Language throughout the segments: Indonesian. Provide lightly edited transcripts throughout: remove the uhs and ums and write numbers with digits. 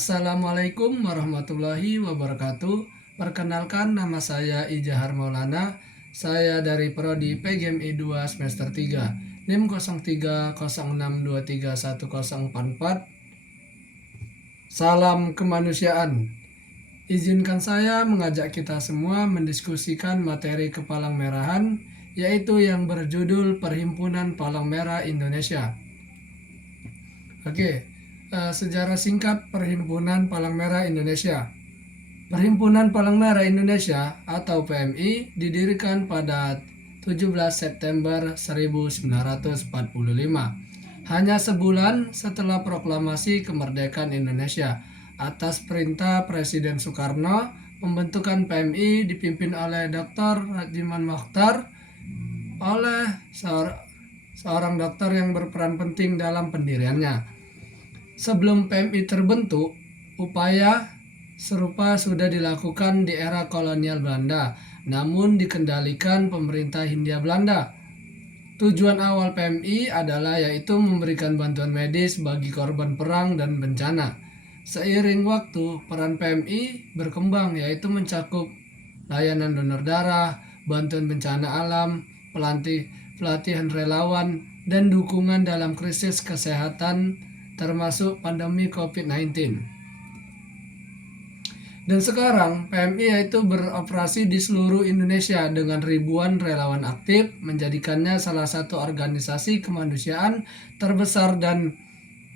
Assalamualaikum warahmatullahi wabarakatuh. Perkenalkan, nama saya Ijahar Maulana. Saya dari Prodi PGMI 2 semester 3, NIM 0306231044. Salam kemanusiaan. Izinkan saya mengajak kita semua mendiskusikan materi kepalang merahan, yaitu yang berjudul Perhimpunan Palang Merah Indonesia. Sejarah singkat Perhimpunan Palang Merah Indonesia. Perhimpunan Palang Merah Indonesia atau PMI didirikan pada 17 September 1945, hanya sebulan setelah proklamasi kemerdekaan Indonesia. Atas perintah Presiden Soekarno, pembentukan PMI dipimpin oleh Dr. Rajiman Mochtar, oleh seorang dokter yang berperan penting dalam pendiriannya. Sebelum PMI terbentuk, upaya serupa sudah dilakukan di era kolonial Belanda, namun dikendalikan pemerintah Hindia Belanda. Tujuan awal PMI adalah yaitu memberikan bantuan medis bagi korban perang dan bencana. Seiring waktu, peran PMI berkembang, yaitu mencakup layanan donor darah, bantuan bencana alam, pelatihan relawan, dan dukungan dalam krisis kesehatan termasuk pandemi COVID-19. Dan sekarang PMI yaitu beroperasi di seluruh Indonesia dengan ribuan relawan aktif, menjadikannya salah satu organisasi kemanusiaan terbesar dan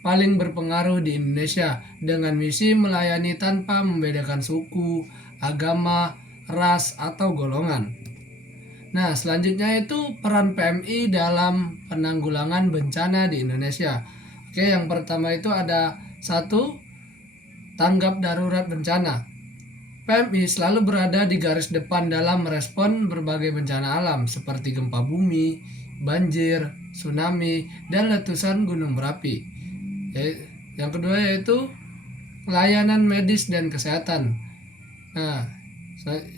paling berpengaruh di Indonesia dengan misi melayani tanpa membedakan suku, agama, ras, atau golongan. Nah, selanjutnya itu peran PMI dalam penanggulangan bencana di Indonesia. Yang pertama itu ada 1. Tanggap darurat bencana. PMI selalu berada di garis depan dalam merespon berbagai bencana alam seperti gempa bumi, banjir, tsunami, dan letusan gunung berapi. Yang kedua yaitu layanan medis dan kesehatan. Nah,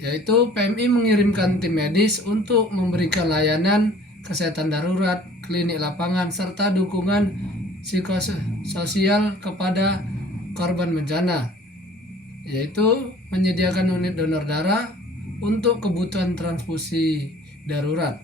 yaitu PMI mengirimkan tim medis untuk memberikan layanan kesehatan darurat, klinik lapangan, serta dukungan psikososial kepada korban bencana, yaitu menyediakan unit donor darah untuk kebutuhan transfusi darurat.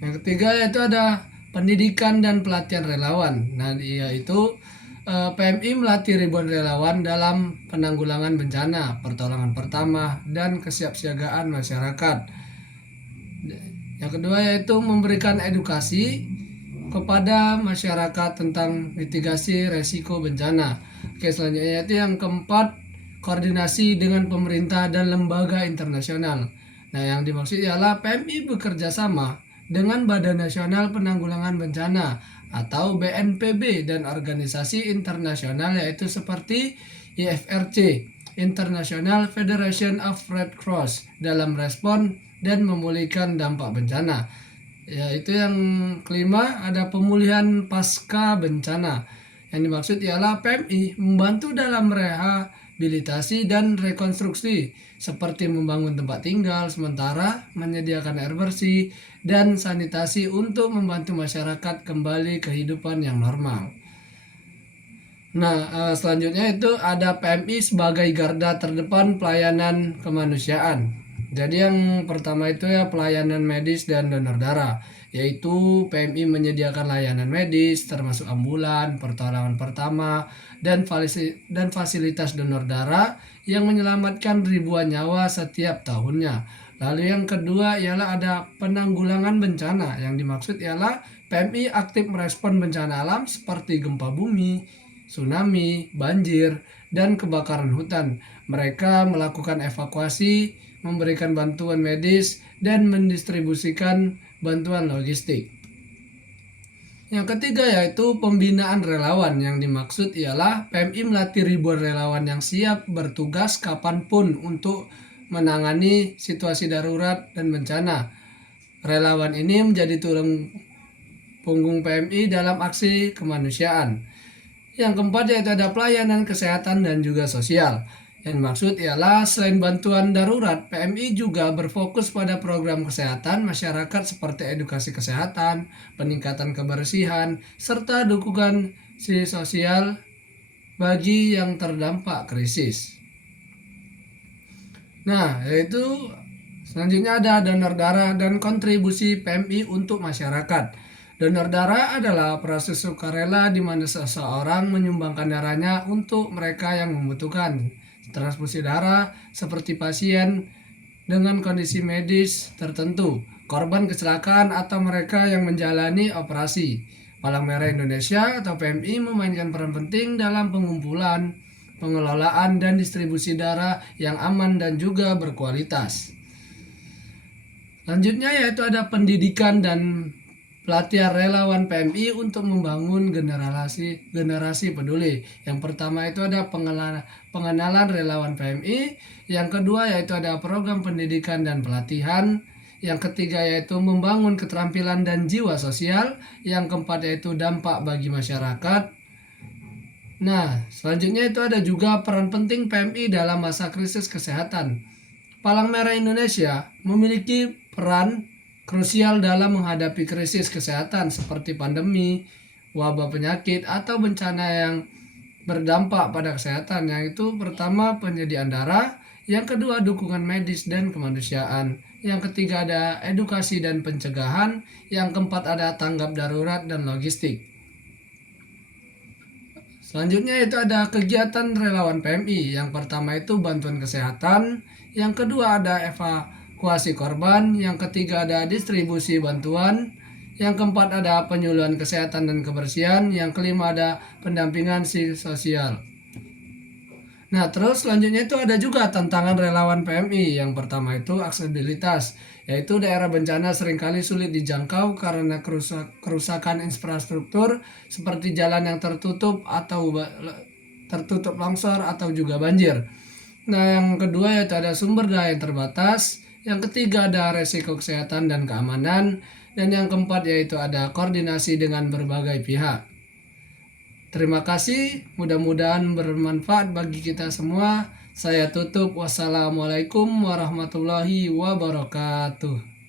Yang ketiga yaitu ada pendidikan dan pelatihan relawan. Nah, yaitu PMI melatih ribuan relawan dalam penanggulangan bencana, pertolongan pertama, dan kesiapsiagaan masyarakat. Yang kedua yaitu memberikan edukasi kepada masyarakat tentang mitigasi resiko bencana. Selanjutnya yaitu yang keempat, koordinasi dengan pemerintah dan lembaga internasional. Nah, yang dimaksud ialah PMI bekerja sama dengan Badan Nasional Penanggulangan Bencana atau BNPB dan organisasi internasional yaitu seperti IFRC, International Federation of Red Cross, dalam respon dan memulihkan dampak bencana. Yaitu yang kelima ada pemulihan pasca bencana. Yang dimaksud ialah PMI membantu dalam rehabilitasi dan rekonstruksi seperti membangun tempat tinggal sementara, menyediakan air bersih dan sanitasi untuk membantu masyarakat kembali kehidupan yang normal. Nah, selanjutnya itu ada PMI sebagai garda terdepan pelayanan kemanusiaan. Jadi yang pertama itu ya pelayanan medis dan donor darah, yaitu PMI menyediakan layanan medis termasuk ambulan, pertolongan pertama, dan fasilitas donor darah yang menyelamatkan ribuan nyawa setiap tahunnya. Lalu yang kedua ialah ada penanggulangan bencana. Yang dimaksud ialah PMI aktif merespon bencana alam seperti gempa bumi, tsunami, banjir, dan kebakaran hutan. Mereka melakukan evakuasi, memberikan bantuan medis, dan mendistribusikan bantuan logistik. Yang ketiga yaitu pembinaan relawan. Yang dimaksud ialah PMI melatih ribuan relawan yang siap bertugas kapanpun untuk menangani situasi darurat dan bencana. Relawan ini menjadi tulang punggung PMI dalam aksi kemanusiaan. Yang keempat yaitu ada pelayanan kesehatan dan juga sosial. Yang dimaksud ialah selain bantuan darurat, PMI juga berfokus pada program kesehatan masyarakat seperti edukasi kesehatan, peningkatan kebersihan, serta dukungan sosial bagi yang terdampak krisis. Nah, yaitu selanjutnya ada donor darah dan kontribusi PMI untuk masyarakat. Donor darah adalah proses sukarela di mana seseorang menyumbangkan darahnya untuk mereka yang membutuhkan transfusi darah, seperti pasien dengan kondisi medis tertentu, korban kecelakaan, atau mereka yang menjalani operasi. Palang Merah Indonesia atau PMI memainkan peran penting dalam pengumpulan, pengelolaan, dan distribusi darah yang aman dan juga berkualitas. Selanjutnya yaitu ada pendidikan dan pelatihan relawan PMI untuk membangun generasi peduli. Yang pertama itu ada pengenalan relawan PMI. Yang kedua yaitu ada program pendidikan dan pelatihan. Yang ketiga yaitu membangun keterampilan dan jiwa sosial. Yang keempat yaitu dampak bagi masyarakat. Nah, selanjutnya itu ada juga peran penting PMI dalam masa krisis kesehatan. Palang Merah Indonesia memiliki peran krusial dalam menghadapi krisis kesehatan seperti pandemi, wabah penyakit, atau bencana yang berdampak pada kesehatan, yaitu pertama penyediaan darah, yang kedua dukungan medis dan kemanusiaan, yang ketiga ada edukasi dan pencegahan, yang keempat ada tanggap darurat dan logistik. Selanjutnya itu ada kegiatan relawan PMI. Yang pertama itu bantuan kesehatan, yang kedua ada evakuasi korban, yang ketiga ada distribusi bantuan, yang keempat ada penyuluhan kesehatan dan kebersihan, yang kelima ada pendampingan sosial. Nah, terus selanjutnya itu ada juga tantangan relawan PMI. Yang pertama itu aksesibilitas, yaitu daerah bencana seringkali sulit dijangkau karena kerusakan infrastruktur seperti jalan yang tertutup atau tertutup longsor atau juga banjir. Nah, yang kedua yaitu ada sumber daya yang terbatas, yang ketiga ada resiko kesehatan dan keamanan, dan yang keempat yaitu ada koordinasi dengan berbagai pihak. Terima kasih, mudah-mudahan bermanfaat bagi kita semua. Saya tutup. Wassalamualaikum warahmatullahi wabarakatuh.